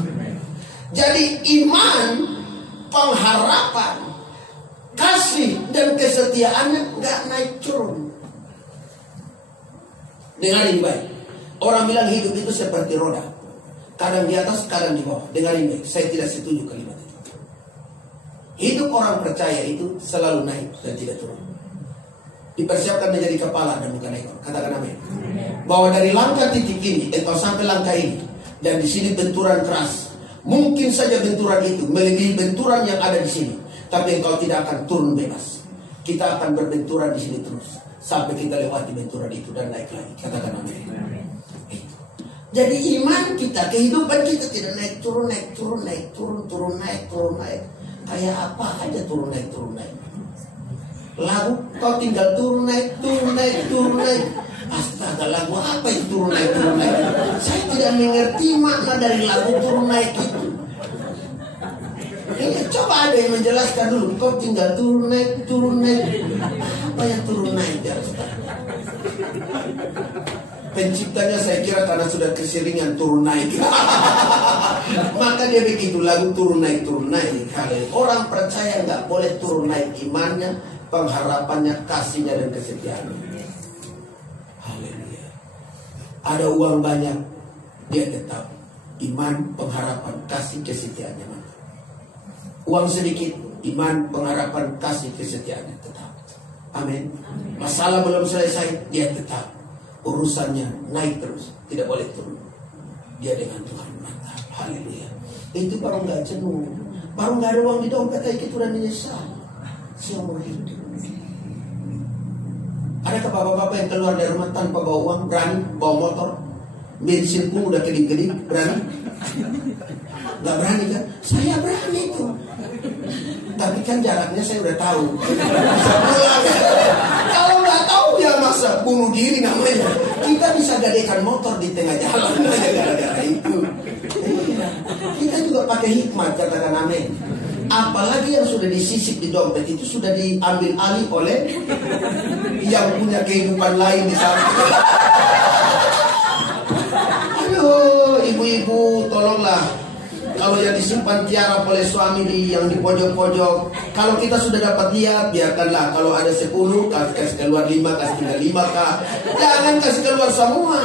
Jadi iman, pengharapan, kasih dan kesetiaannya nggak naik turun. Dengarin baik. Orang bilang hidup itu seperti roda, kadang di atas, kadang di bawah. Dengarin baik, saya tidak setuju kalimat itu. Hidup orang percaya itu selalu naik dan tidak turun. Dipersiapkan menjadi kepala dan bukan ekor. Katakan amin. Bahwa dari langkah titik ini atau sampai langkah ini, dan di sini benturan keras. Mungkin saja benturan itu melebihi benturan yang ada di sini, tapi engkau tidak akan turun bebas. Kita akan berbenturan di sini terus sampai kita lewati benturan itu dan naik lagi. Katakan amin. Jadi iman kita, kehidupan kita tidak naik turun, naik turun, naik turun, turun naik, turun naik. Kayak apa aja turun naik, turun naik. Lagu kau tinggal turun naik, turun naik, turun naik. Astaga, lagu apa itu turun naik, turun naik? Saya tidak mengerti makna dari lagu turun naik itu. Ya, coba ada yang menjelaskan dulu. Kau tinggal turun naik, turun naik. Apa yang turun naik ya? Penciptanya saya kira karena sudah keseringan turun naik. Maka dia begitu, lagu turun naik, turun naik. Orang percaya nggak boleh turun naik imannya, pengharapannya, kasihnya dan kesetiaannya. Haleluya. Ada uang banyak, dia tetap iman, pengharapan, kasih, kesetiaannya. Uang sedikit, iman, pengharapan, kasih, kesetiaannya tetap. Amin. Masalah belum selesai, dia tetap urusannya naik terus, tidak boleh turun. dia dengan Tuhan mantap. Haleluya. Itu baru nggak jenuh, baru nggak ada uang di dompet, itu udah menyesal seumur hidup. Adakah bapak-bapak yang keluar dari rumah tanpa bawa uang? Berani bawa motor? Bensin pun udah kedip-kedip, berani? Gak berani kan? Saya berani itu. Tapi kan jaraknya saya udah tahu. Bisa pulang. Kalau nggak tahu ya masa bunuh diri namanya. Kita bisa gadekan motor di tengah jalan aja gara-gara itu. Kita juga pakai hikmat, katakan amin. Apalagi yang sudah disisip di dompet itu sudah diambil alih oleh yang punya kehidupan lain di samping. Aduh, ibu-ibu tolonglah. Kalau yang disimpan tiarap oleh suami yang di pojok-pojok, kalau kita sudah dapat dia, biarkanlah. Kalau ada 10, kasih keluar 5, kasih tinggal 5 kah. Jangan kasih keluar semua.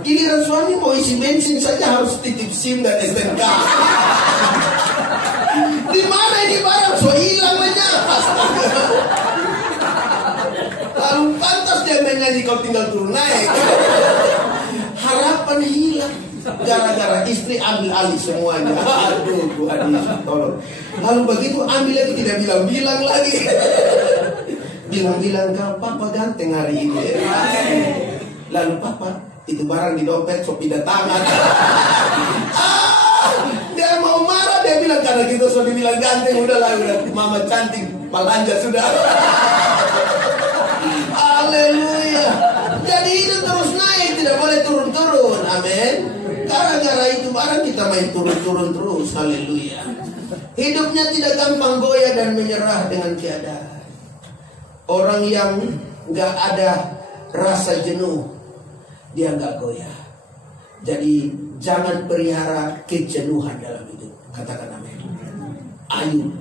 Giliran suami mau isi bensin saja harus titip SIM dan STNK. Di mana ini barang? So hilang aja. Lalu pantas dia menyanyi kau tinggal turun naik. Harapan hilang gara-gara istri ambil alih semuanya. Aduh, Tuhan Yesus tolong. Lalu begitu ambil lagi tidak bilang-bilang lagi. Bilang-bilang kau papa ganteng hari ini. Lalu papa itu barang di dompet so pindah tangan. Dia mau marah, dia bilang karena kita sudah dibilang ganteng, udahlah, udah mama cantik, palanja sudah. Haleluya. Jadi itu terus naik, tidak boleh turun-turun. Amin. Gara-gara itu barang kita main turun-turun terus. Haleluya. Hidupnya tidak gampang goyah dan menyerah dengan keadaan. Orang yang nggak ada rasa jenuh, dia nggak goyah. Jadi jangan pelihara kejenuhan dalam hidup. Katakan amin. Ayub,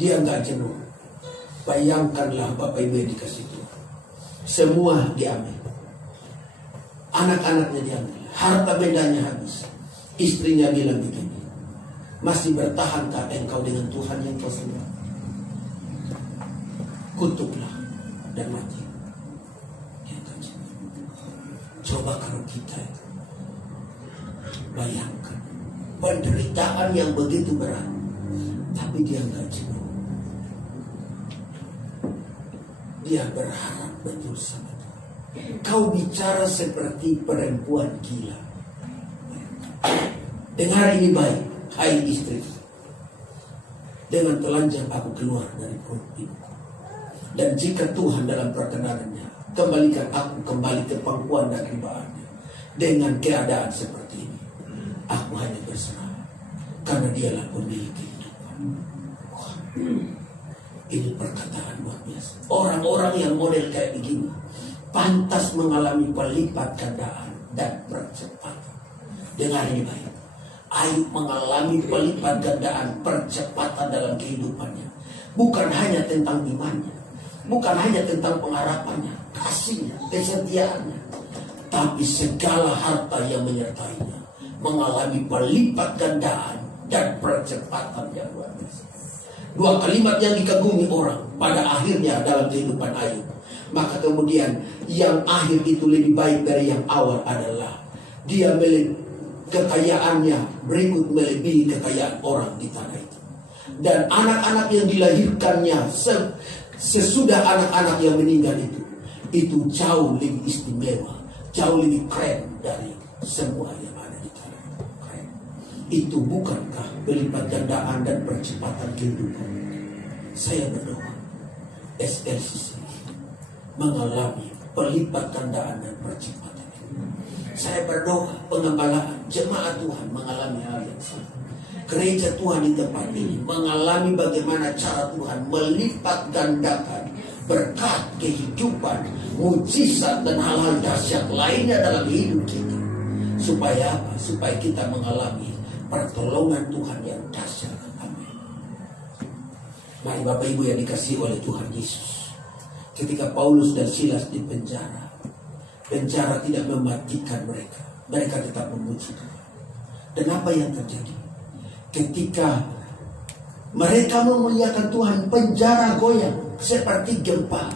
dia nggak jenuh. Bayangkanlah Bapak Ibu yang dikasih Tuhan, semua diambil. Anak-anaknya diambil, harta bendanya habis. Istrinya bilang begini, masih bertahankah engkau dengan Tuhan yang kau sembah? Kutuklah dan mati. Dia nggak jenuh. Coba kalau kita itu, bayangkan penderitaan yang begitu berat, tapi dia nggak jenuh. Dia berharap betul sama Tuhan. Kau bicara seperti perempuan gila. Dengar ini baik, hai istri. Dengan telanjang aku keluar dari perut ibuku. Dan jika Tuhan dalam perkenanannya kembalikan aku kembali ke pangkuan dan ribaannya dengan keadaan seperti ini, aku hanya berserah, karena dialah pemilik kehidupan. Wah, ini perkataan luar biasa. Orang-orang yang model kayak begini pantas mengalami pelipat gandaan dan percepatan. Dengar ini baik, Ayub mengalami pelipat gandaan percepatan dalam kehidupannya. Bukan hanya tentang imannya, bukan hanya tentang pengharapannya, kasihnya, kesetiaannya, tapi segala harta yang menyertainya mengalami pelipat gandaan dan percepatan yang luar biasa. Dua kalimat yang dikagumi orang pada akhirnya dalam kehidupan Ayub. Maka kemudian yang akhir itu lebih baik dari yang awal adalah dia kekayaannya berikut melebihi kekayaan orang di tanah itu. Dan anak-anak yang dilahirkannya sesudah anak-anak yang meninggal itu jauh lebih istimewa, jauh lebih keren dari semua yang ada di tanah itu. Keren. Itu bukankah pelipat gandaan dan percepatan kehidupan? Saya berdoa SLCC mengalami pelipat gandaan dan percepatan. Saya berdoa pengembalaan jemaat Tuhan mengalami hal yang sama. Gereja Tuhan di tempat ini mengalami bagaimana cara Tuhan melipat gandakan berkat, kehidupan, mujizat dan hal-hal dahsyat lainnya dalam hidup kita. Supaya apa? Supaya kita mengalami pertolongan Tuhan yang dahsyat. Amin. Mari Bapak Ibu yang dikasihi oleh Tuhan Yesus, ketika Paulus dan Silas di penjara, penjara tidak mematikan mereka. Mereka tetap memuji Tuhan. Dan apa yang terjadi? Ketika mereka memuliakan Tuhan, penjara goyang seperti gempa.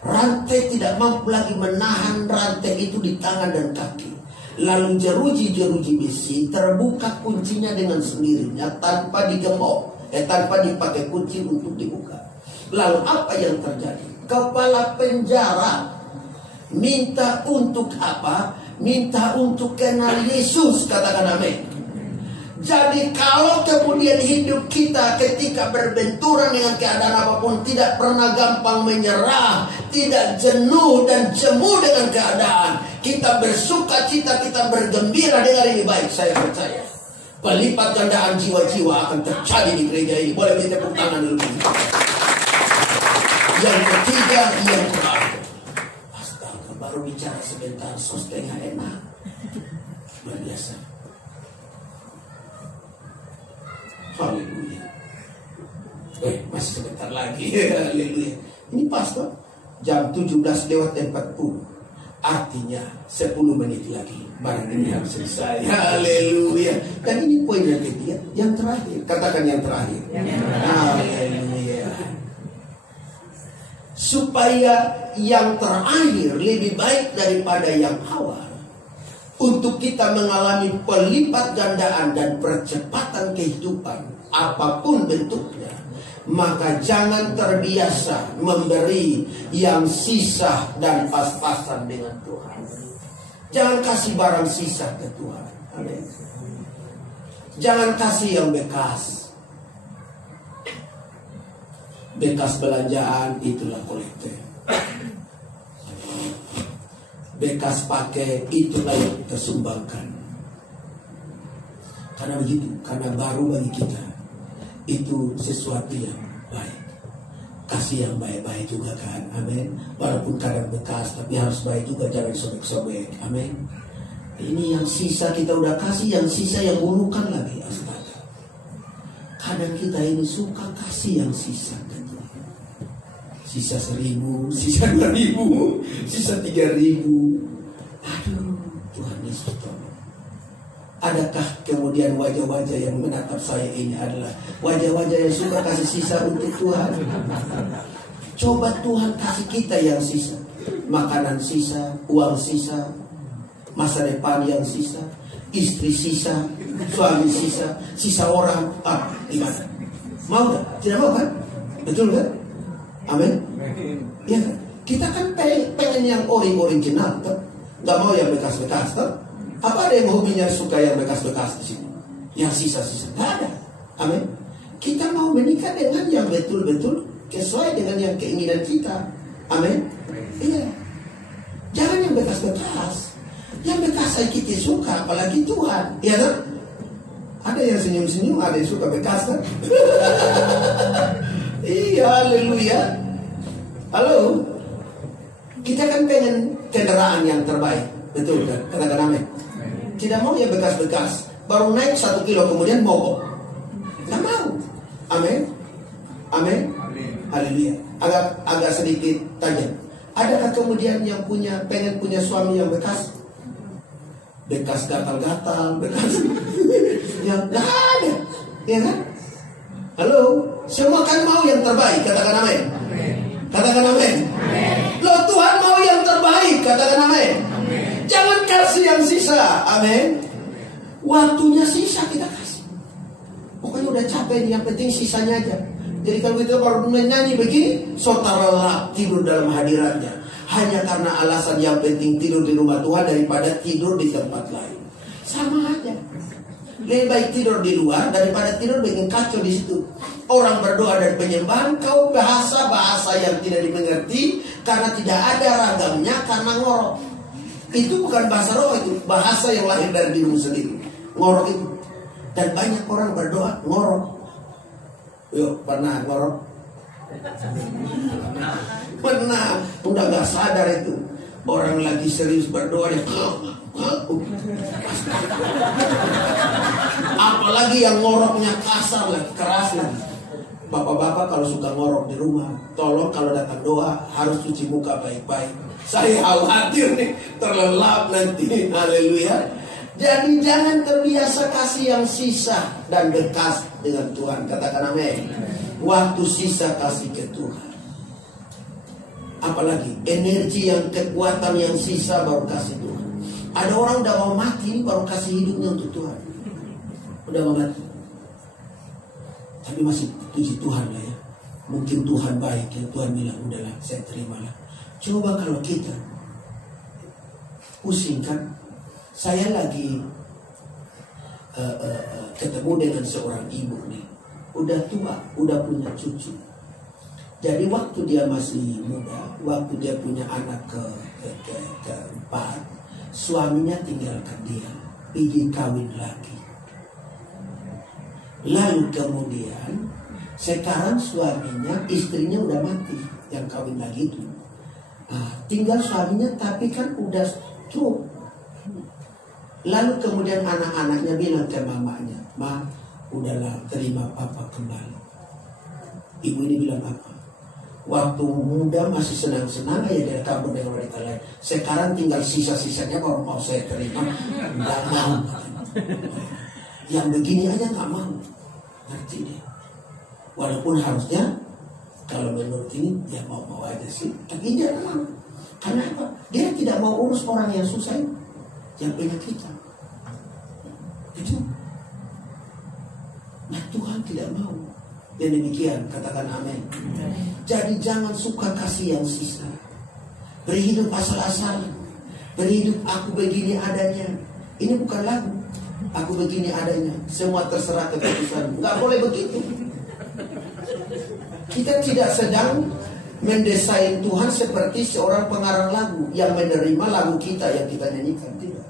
Rantai tidak mampu lagi menahan rantai itu di tangan dan kaki. Lalu jeruji-jeruji besi terbuka kuncinya dengan sendirinya tanpa digembok, tanpa dipakai kunci untuk dibuka. Lalu apa yang terjadi? Kepala penjara minta untuk apa? Minta untuk kenal Yesus. Katakan amin. Jadi kalau kemudian hidup kita ketika berbenturan dengan keadaan apapun, tidak pernah gampang menyerah, tidak jenuh dan jemu dengan keadaan, kita bersuka cita, kita bergembira dengan ini baik, saya percaya pelipat gandaan jiwa-jiwa akan terjadi di gereja ini. Boleh minta tepuk tangan dulu. Yang ketiga, yang terakhir. Astaga, baru bicara sebentar, setengah enak. Luar biasa. Haleluya. Masih sebentar lagi. Haleluya. Ini pastor jam 17:40. Artinya 10 menit lagi barang ini harus selesai. Haleluya. Dan ini poin yang ketiga, yang terakhir. Katakan yang terakhir. Haleluya. Supaya yang terakhir lebih baik daripada yang awal, untuk kita mengalami pelipat gandaan dan percepatan kehidupan apapun bentuknya, maka jangan terbiasa memberi yang sisa dan pas-pasan dengan Tuhan. Jangan kasih barang sisa ke Tuhan. Amin. Jangan kasih yang bekas. Bekas belanjaan itulah kolektor. Bekas pakai itulah yang tersumbangan. Karena begitu, karena baru bagi kita itu sesuatu yang baik. Kasih yang baik-baik juga kan, amin. Walaupun kadang bekas, tapi harus baik juga, jangan sobek-sobek, amin. Ini yang sisa kita udah kasih, yang sisa yang burukan lagi, astaga. Kadang kita ini suka kasih yang sisa kan. Sisa 1.000, sisa 2.000, sisa 3.000. Aduh, Tuhan Yesus tolong. Adakah kemudian wajah-wajah yang menatap saya ini adalah wajah-wajah yang suka kasih sisa untuk Tuhan? Coba Tuhan kasih kita yang sisa. Makanan sisa, uang sisa, masa depan yang sisa, istri sisa, suami sisa, sisa orang. Gimana? Mau gak? Tidak mau kan? Betul kan? Amin. Ya, kita kan pengen yang original, kan? Gak mau yang bekas-bekas, kan? Apa ada yang hobinya suka yang bekas-bekas di sini? Yang sisa-sisa? Gak ada. Amin. Kita mau menikah dengan yang betul-betul sesuai dengan yang keinginan kita. Amin. Iya. Jangan yang bekas-bekas. Yang bekas saya kita suka, apalagi Tuhan. Iya kan? Ada yang senyum-senyum, ada yang suka bekas, kan? Iya, haleluya. Halo. Kita kan pengen kendaraan yang terbaik. Betul kan? Katakan amin. Tidak mau yang bekas-bekas. Baru naik 1 kilo kemudian mogok. Tidak mau. Amin. Amin. Haleluya. Agak sedikit tajam. Adakah kemudian yang pengen punya suami yang bekas? Bekas gatal-gatal, bekas yang gak ada. Ya kan? Halo. Semua kan mau yang terbaik. Katakan amin. Katakan amin. Loh, Tuhan mau yang terbaik. Katakan amin. Jangan kasih yang sisa. Amin. Waktunya sisa kita kasih. Pokoknya udah capek nih, yang penting sisanya aja. Jadi kalau kita baru menyanyi begini, so terlelap tidur dalam hadiratnya. Hanya karena alasan yang penting tidur di rumah Tuhan daripada tidur di tempat lain. Sama aja. Lebih baik tidur di luar daripada tidur bikin kacau di situ. Orang berdoa dan penyembahan, kau bahasa-bahasa yang tidak dimengerti karena tidak ada ragamnya, karena ngorok. Itu bukan bahasa roh, itu bahasa yang lahir dari dirimu sendiri. Ngorok itu. Dan banyak orang berdoa ngorok. Yuk, pernah ngorok? Pernah. Udah gak sadar itu. Orang lagi serius berdoa dia. Apalagi yang ngoroknya kasar lagi, keras lagi. Bapak-bapak kalau suka ngorok di rumah, tolong kalau datang doa harus cuci muka baik-baik. Saya khawatir nih terlelap nanti. Haleluya. Jadi jangan terbiasa kasih yang sisa dan bekas dengan Tuhan. Katakan amin. Waktu sisa kasih ke Tuhan. Apalagi energi yang kekuatan yang sisa baru kasih Tuhan. Ada orang udah mau mati baru kasih hidupnya untuk Tuhan. Udah mau mati, tapi masih puji Tuhan lah ya. Mungkin Tuhan baik ya, Tuhan bilang udahlah saya terimalah. Coba kalau kita pusing kan. Saya lagi ketemu dengan seorang ibu nih, udah tua, udah punya cucu. Jadi waktu dia masih muda, waktu dia punya anak keempat, suaminya tinggalkan dia, pergi kawin lagi. Lalu kemudian sekarang suaminya, istrinya udah mati, yang kawin lagi itu. Tinggal suaminya tapi kan udah stroke. Lalu kemudian anak-anaknya bilang ke mamanya, "Ma, udahlah terima papa kembali." Ibu ini bilang apa? Waktu muda masih senang-senang aja dia kabur dengan wanita lain. Sekarang tinggal sisa-sisanya baru mau saya terima. Nggak mau. Yang begini aja nggak mau. Ngerti deh. Walaupun harusnya kalau menurut ini dia mau aja sih, tapi dia nggak mau. Karena apa? Dia tidak mau urus orang yang susah, yang punya kita. Itu. Nah Tuhan tidak mau. Dan demikian, katakan amin. Jadi jangan suka kasih yang sisa. Berhidup asal-asalan. Berhidup aku begini adanya. Ini bukan lagu. Aku begini adanya. Semua terserah keputusan. Nggak boleh begitu. Kita tidak sedang mendesain Tuhan seperti seorang pengarang lagu yang menerima lagu kita yang kita nyanyikan. Tidak.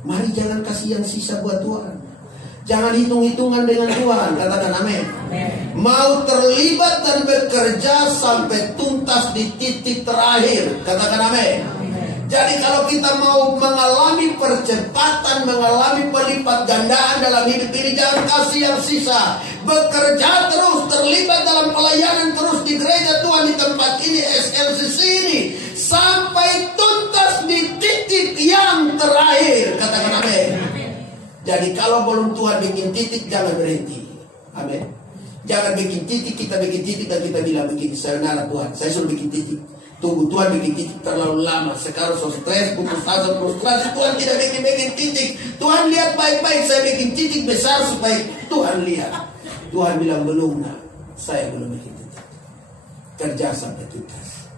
Mari jangan kasih yang sisa buat Tuhan. Jangan hitung-hitungan dengan Tuhan. Katakan amin. Mau terlibat dan bekerja sampai tuntas di titik terakhir. Katakan amin. Jadi kalau kita mau mengalami percepatan, mengalami pelipat gandaan dalam hidup ini, jangan kasih yang sisa. Bekerja terus, terlibat dalam pelayanan terus di gereja Tuhan di tempat ini, SLCC ini, sampai tuntas di titik yang terakhir. Katakan amin. Jadi kalau belum Tuhan bikin titik, jangan berhenti. Amin. Jangan bikin titik, kita bikin titik dan kita bilang begini, sayonara Tuhan, saya suruh bikin titik. Tunggu Tuhan bikin titik terlalu lama. Sekarang so stres, putus asa, frustrasi. Tuhan tidak bikin titik. Tuhan lihat baik-baik, saya bikin titik besar supaya Tuhan lihat. Tuhan bilang belum, nah, saya belum bikin titik. Kerja sampai tuntas,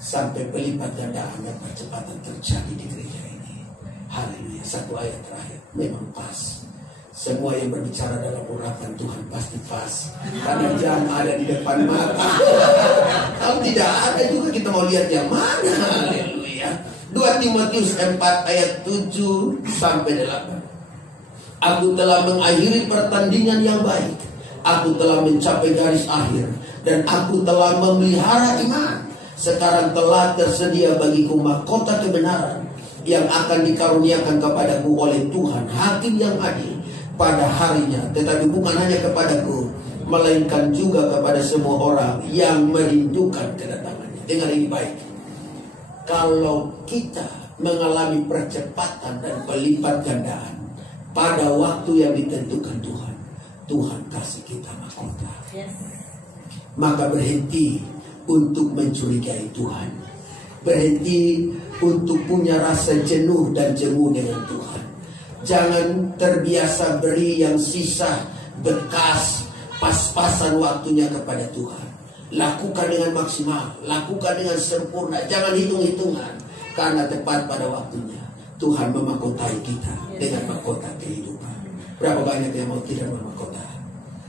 sampai pelipat gandaan dan percepatan terjadi di gereja ini. Haleluya. Satu ayat terakhir memang pas. Semua yang berbicara dalam urapan Tuhan pasti pas. Karena jam ada di depan mata. Kalau tidak ada juga kita mau lihat yang mana. Haleluya. 2 Timotius 4 ayat 7 sampai 8. Aku telah mengakhiri pertandingan yang baik. Aku telah mencapai garis akhir. Dan aku telah memelihara iman. Sekarang telah tersedia bagiku mahkota kebenaran yang akan dikaruniakan kepadaku oleh Tuhan, Hakim yang adil, pada harinya. Tetapi bukan hanya kepadaku, melainkan juga kepada semua orang yang merindukan kedatangannya. Dengar ini baik. Kalau kita mengalami percepatan dan pelipat gandaan pada waktu yang ditentukan Tuhan, Tuhan kasih kita mahkota. Maka berhenti untuk mencurigai Tuhan. Berhenti untuk punya rasa jenuh dan jemu dengan Tuhan. Jangan terbiasa beri yang sisa, bekas, pas-pasan waktunya kepada Tuhan. Lakukan dengan maksimal, lakukan dengan sempurna. Jangan hitung-hitungan, karena tepat pada waktunya Tuhan memahkotai kita dengan mahkota kehidupan. Berapa banyak yang mau tidak memahkota?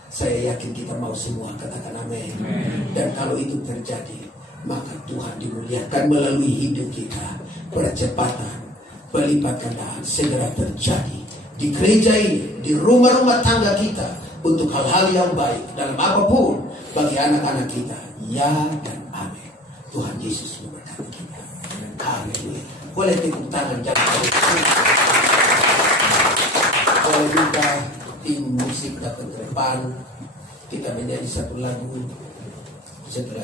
Saya yakin kita mau semua, katakan amin. Dan kalau itu terjadi, maka Tuhan dimuliakan melalui hidup kita. Percepatan, pelipat gandaan segera terjadi di gereja ini, di rumah-rumah tangga kita, untuk hal-hal yang baik dalam apapun bagi anak-anak kita. Ya dan amin. Tuhan Yesus memberkati kita. Haleluya. Boleh tepuk tangan, jangan boleh juga tim musik datang ke depan. Kita menjadi satu lagu setelah